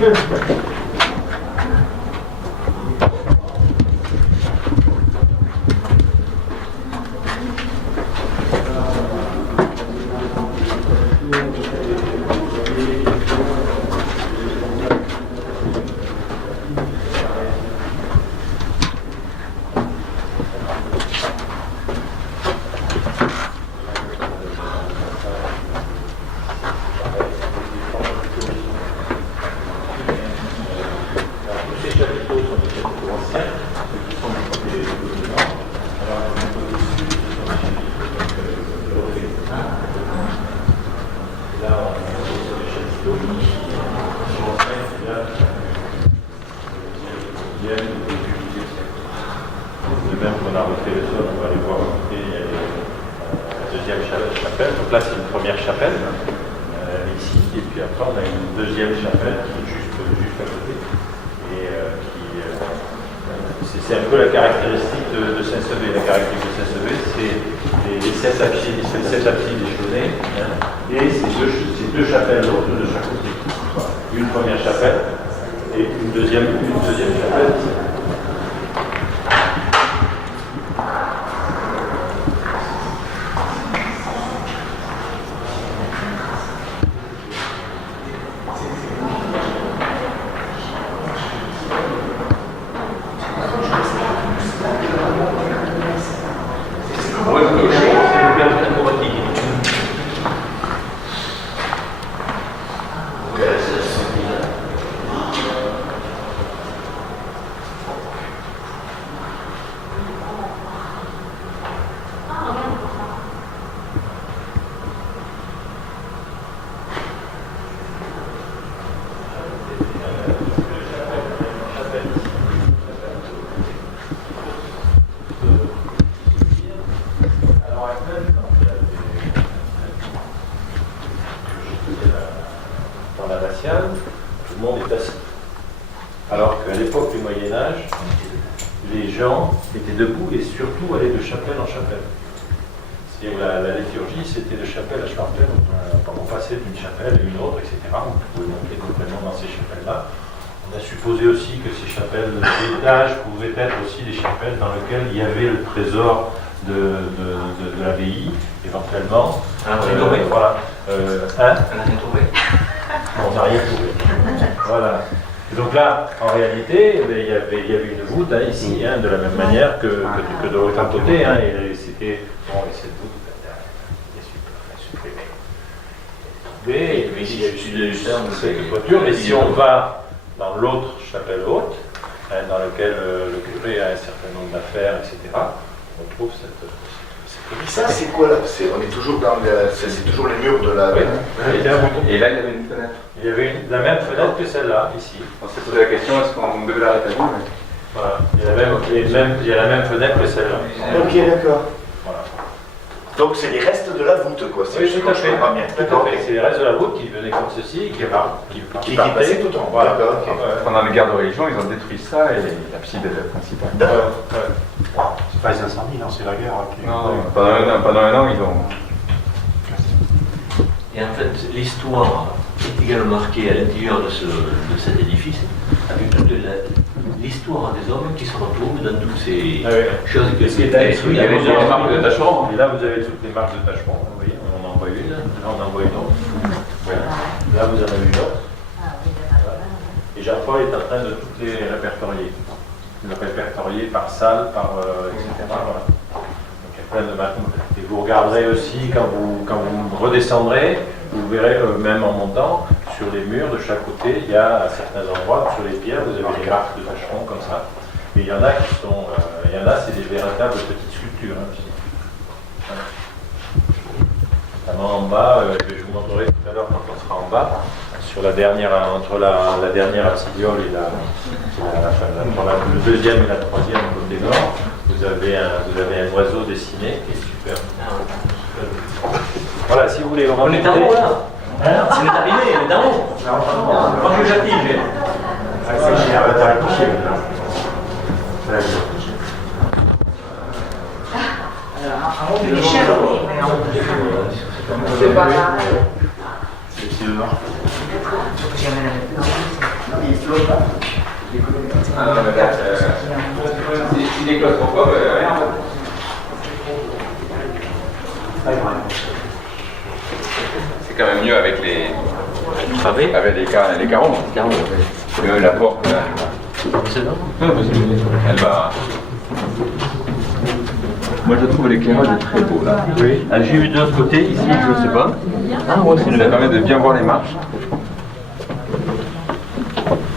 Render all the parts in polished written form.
C'est un peu la caractéristique de Saint-Sevé. La caractéristique de Saint-Sevé, c'est les 7 absides échelonnées et ces deux chapelles de chaque côté. Une première chapelle et une deuxième chapelle. Tout le monde est assis. Alors qu'à l'époque du Moyen-Âge, les gens étaient debout et surtout allaient de chapelle en chapelle. C'est-à-dire la liturgie, c'était de chapelle à chapelle, on passait d'une chapelle à une autre, etc. On pouvait monter complètement dans ces chapelles-là. On a supposé aussi que ces chapelles d'étage pouvaient être aussi des chapelles dans lesquelles il y avait le trésor de l'abbaye, éventuellement. Voilà. On n'a rien trouvé. Voilà. Et donc là, en réalité, il y avait une voûte ici, de la même manière que de l'autre côté. Et c'était. Bon, et cette voûte est supprimée. Il y a eu cette toiture. Et si on va dans l'autre chapelle haute, dans laquelle le curé a un certain nombre d'affaires, etc., on trouve cette. Ça, c'est quoi là? On est toujours dans c'est toujours les murs de la. Oui. Et là, il y avait une fenêtre. Il y avait la même fenêtre que celle-là, ici. On s'est posé la question, est-ce qu'on devait la rétablir? Voilà. Il y a la même fenêtre que celle-là. Ok, d'accord. Voilà. Donc c'est les restes de la voûte, quoi. Oui, tout à fait. C'est les restes de la voûte qui venaient comme ceci, qui passaient tout le temps. Voilà. Okay. Pendant les guerres de religion, ils ont détruit ça et l'abside principale. D'accord. C'est pas les incendies, non, c'est la guerre. Non, pendant un an, ils ont. Et en fait, l'histoire est également marquée à l'intérieur de cet édifice, avec toute l'histoire des hommes qui se retrouvent dans toutes ces choses que ce qui est détruit. Il y avait des marques de tâcherons. Et là, vous avez toutes les marques de tâcherons. Vous voyez, on en voit une, là on en voit une autre. Voilà. Là, vous en avez une autre. Et Jean-Paul est en train de toutes les répertorier. Le répertorier par salle, etc. Voilà. Donc il y a plein de marques. Et vous regarderez aussi, quand vous redescendrez, vous verrez même en montant, sur les murs de chaque côté, il y a à certains endroits, sur les pierres, vous avez des marques de tâcherons comme ça. Et il y en a qui sont, c'est des véritables petites sculptures. Voilà. Notamment en bas, je vous montrerai tout à l'heure quand on sera en bas, sur la dernière, entre la dernière absidiole et le deuxième et la troisième côté nord, vous avez un oiseau dessiné qui est super. Voilà, si vous voulez vous on est en haut là. On est arrivé, on est en haut. Moi je j'attire. C'est cher, t'as réfléchi. En haut de l'échelle, oui, mais en haut de l'échelle. C'est pas là. C'est le nord. J'amène avec moi. Ah non, mais là, s'il est claustrophobe, rien. C'est quand même mieux avec les Pavé. avec les carreaux. La porte, C'est là. elle va. Moi je trouve l'éclairage très beau là. Oui. Ah, j'ai vu de l'autre côté, ici, je ne sais pas. Ah ouais, c'est le Ça même. permet de bien voir les marches.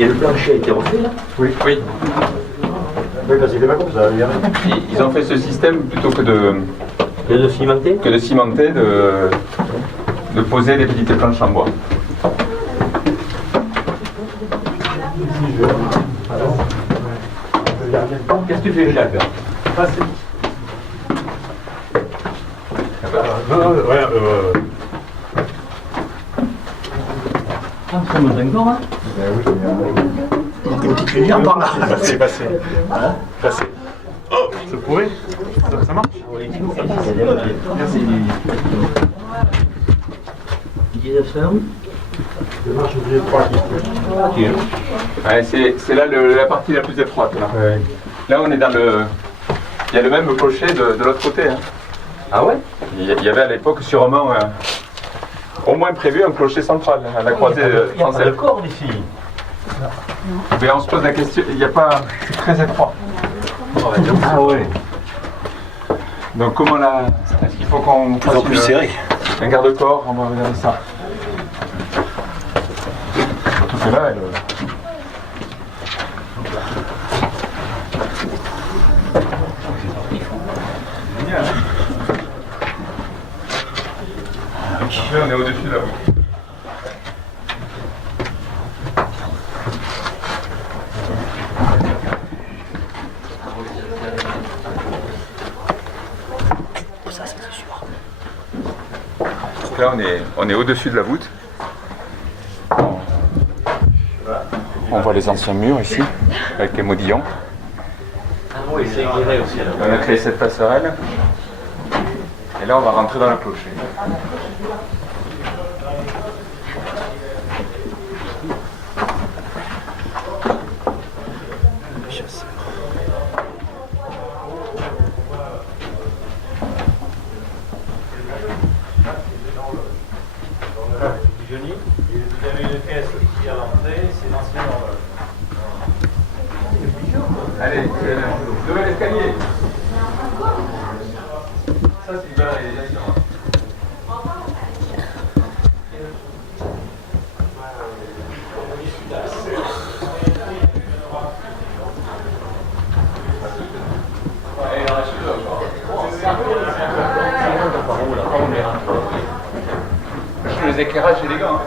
Et le plancher a été refait là? Oui, Oui. parce qu'il n'est pas comme ça. Ils ont fait ce système plutôt que de cimenter? cimenter, de poser des petites planches en bois. Qu'est-ce que tu fais, Jacques? Ah, ça me donne encore, hein? Une petite lumière par là. C'est passé. Passé. Oh, ça pourrait. Ça marche. Merci. 19 Ouais, c'est là la partie la plus étroite. Là, là on est dans le. Il y a le même clocher de l'autre côté. Hein. Ah ouais? Il y avait à l'époque sûrement au moins prévu un clocher central à la croisée Il n'y a pas de française. corde ici. Mais on se pose la question, il n'y a pas. C'est très étroit. Ah ouais. Donc comment là. Est-ce qu'il faut qu'on fasse plus serré. un garde-corps? On va regarder ça. Surtout que là, elle. Là, on est au-dessus de la voûte. Donc là, on est au-dessus de la voûte. On voit les anciens murs ici, avec les modillons. Ah oui, c'est éclairé aussi là. On a créé cette passerelle. Et là, on va rentrer dans le clocher. Johnny, il y avait une caisse ici à l'entrée, c'est l'ancienne horloge. Allez, devant l'escalier. Ça, c'est une bonne réalisation. Les éclairages élégants.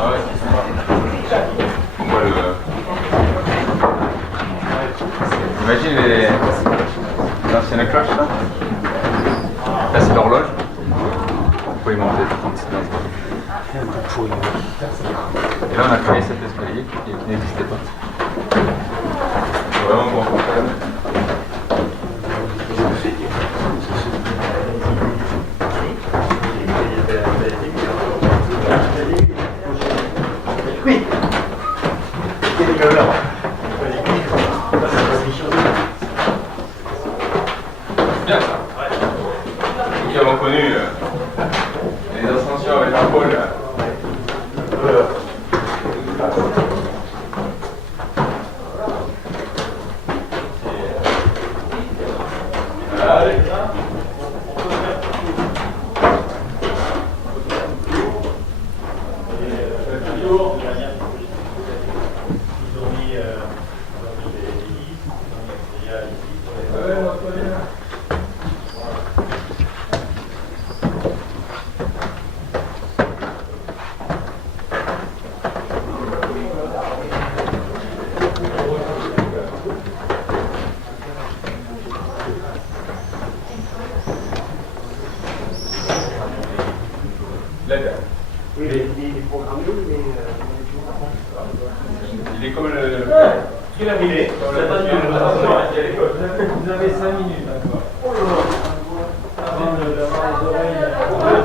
Ah ouais, on voit imagine l'ancienne cloche là. Là c'est l'horloge. Vous pouvez monter quand c'est dans le. Et là on a créé cet escalier qui n'existait pas. C'est vraiment bon. Oui. Il y a des là. Bien ça. Nous qui avons connu les ascensions avec un pôle. Oui, il est programmé, mais Il est comme le. Quelle heure il est? Vous avez 5 minutes. Avant d'avoir les oreilles.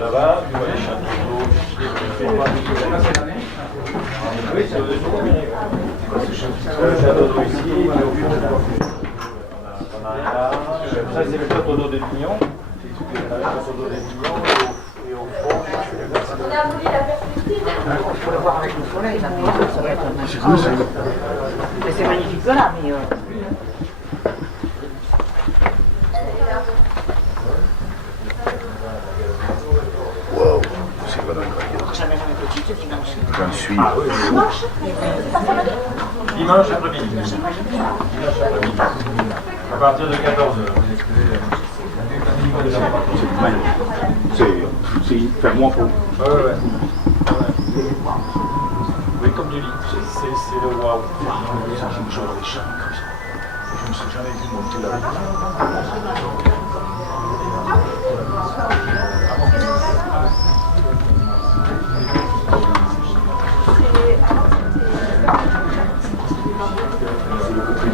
Là-bas, tu vois les châteaux d'eau. Oui, c'est au-dessus de le château d'eau ici, et au bout de on arrive là. Ça, c'est le château d'eau des Pignons. Le château d'eau des Pignons, et au fond, On a voulu la perspective. Il faut le voir avec le soleil, là, mais ça va être magnifique. Mais c'est magnifique là, mais... Waouh, c'est vraiment incroyable. Sa maison est petite, c'est dimanche. J'en suis. dimanche après-midi. Dimanche après-midi. À partir de 14h. C'est faire moins pour. Ouais. Oui, comme du lit. C'est le waouh. J'aurais jamais cru ça. Je ne me suis jamais vu monter là. C'est le côté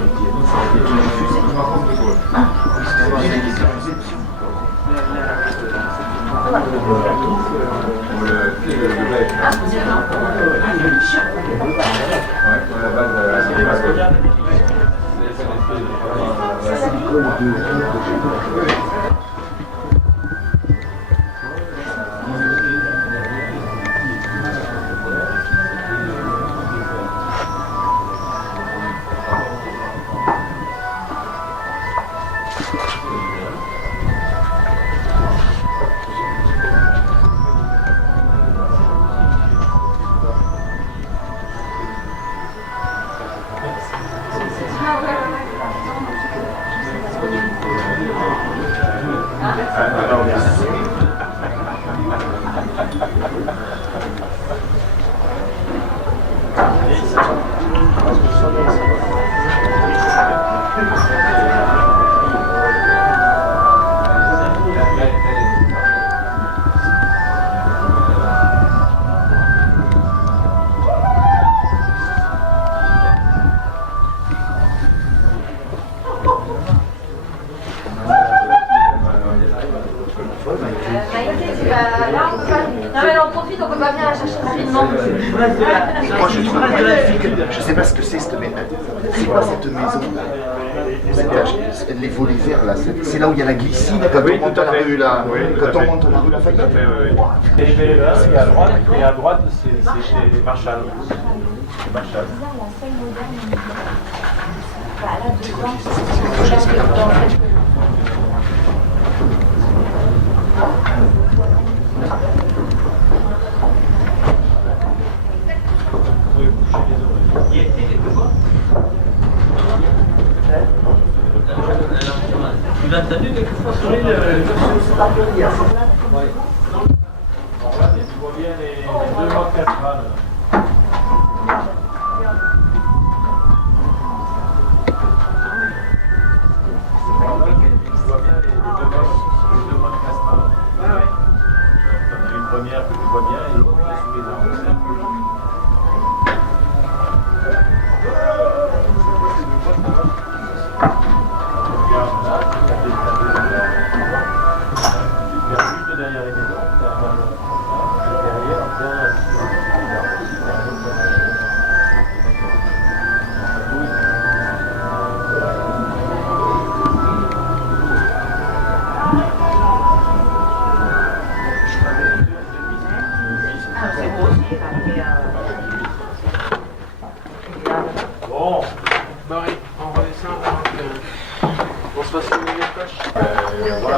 Moi, je trouve magnifique. Je ne sais pas ce que c'est cette maison. C'est quoi cette maison? Les volets verts là, c'est là où il y a la glycine quand on monte à la rue là. Quand on monte à la rue Lafayette. Et à droite, c'est Marshall. Marshall. Y était quelquefois. Tu l'as entendu quelquefois sonner le... Ouais. Bon, là, tu vois bien les deux modes cathédrales. Tu vois bien les deux modes castrales. Tu en as une première que tu vois bien et l'autre qui est sous les arbres. Regarde là, tu as des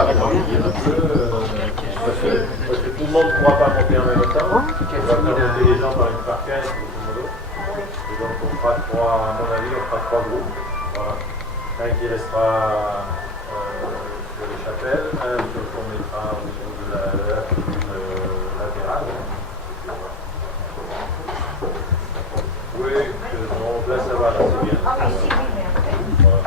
agrandir un peu. Parce que tout le monde ne pourra pas monter en même temps. On va faire monter les gens par une parquette, grosso modo. Et donc on fera à mon avis, on fera 3 groupes. Voilà. Un qui restera sur les chapelles, un qu'on mettra au niveau de la tribune latérale. Oui, là ça va, là c'est bien. Ah oui, si, oui, mais après. Voilà.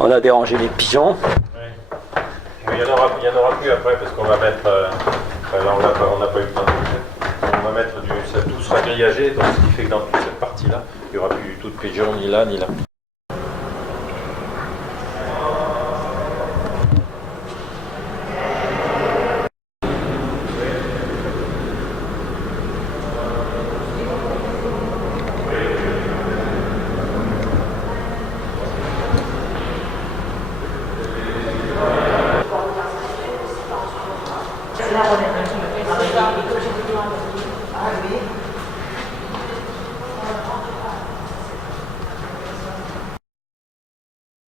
On a dérangé les pigeons. Oui. Mais il y en aura plus après parce qu'on va mettre. Là, on n'a pas eu le temps de le faire. On va mettre tout sera grillagé, donc ce qui fait que dans toute cette partie-là, il n'y aura plus du tout de pigeons ni là ni là.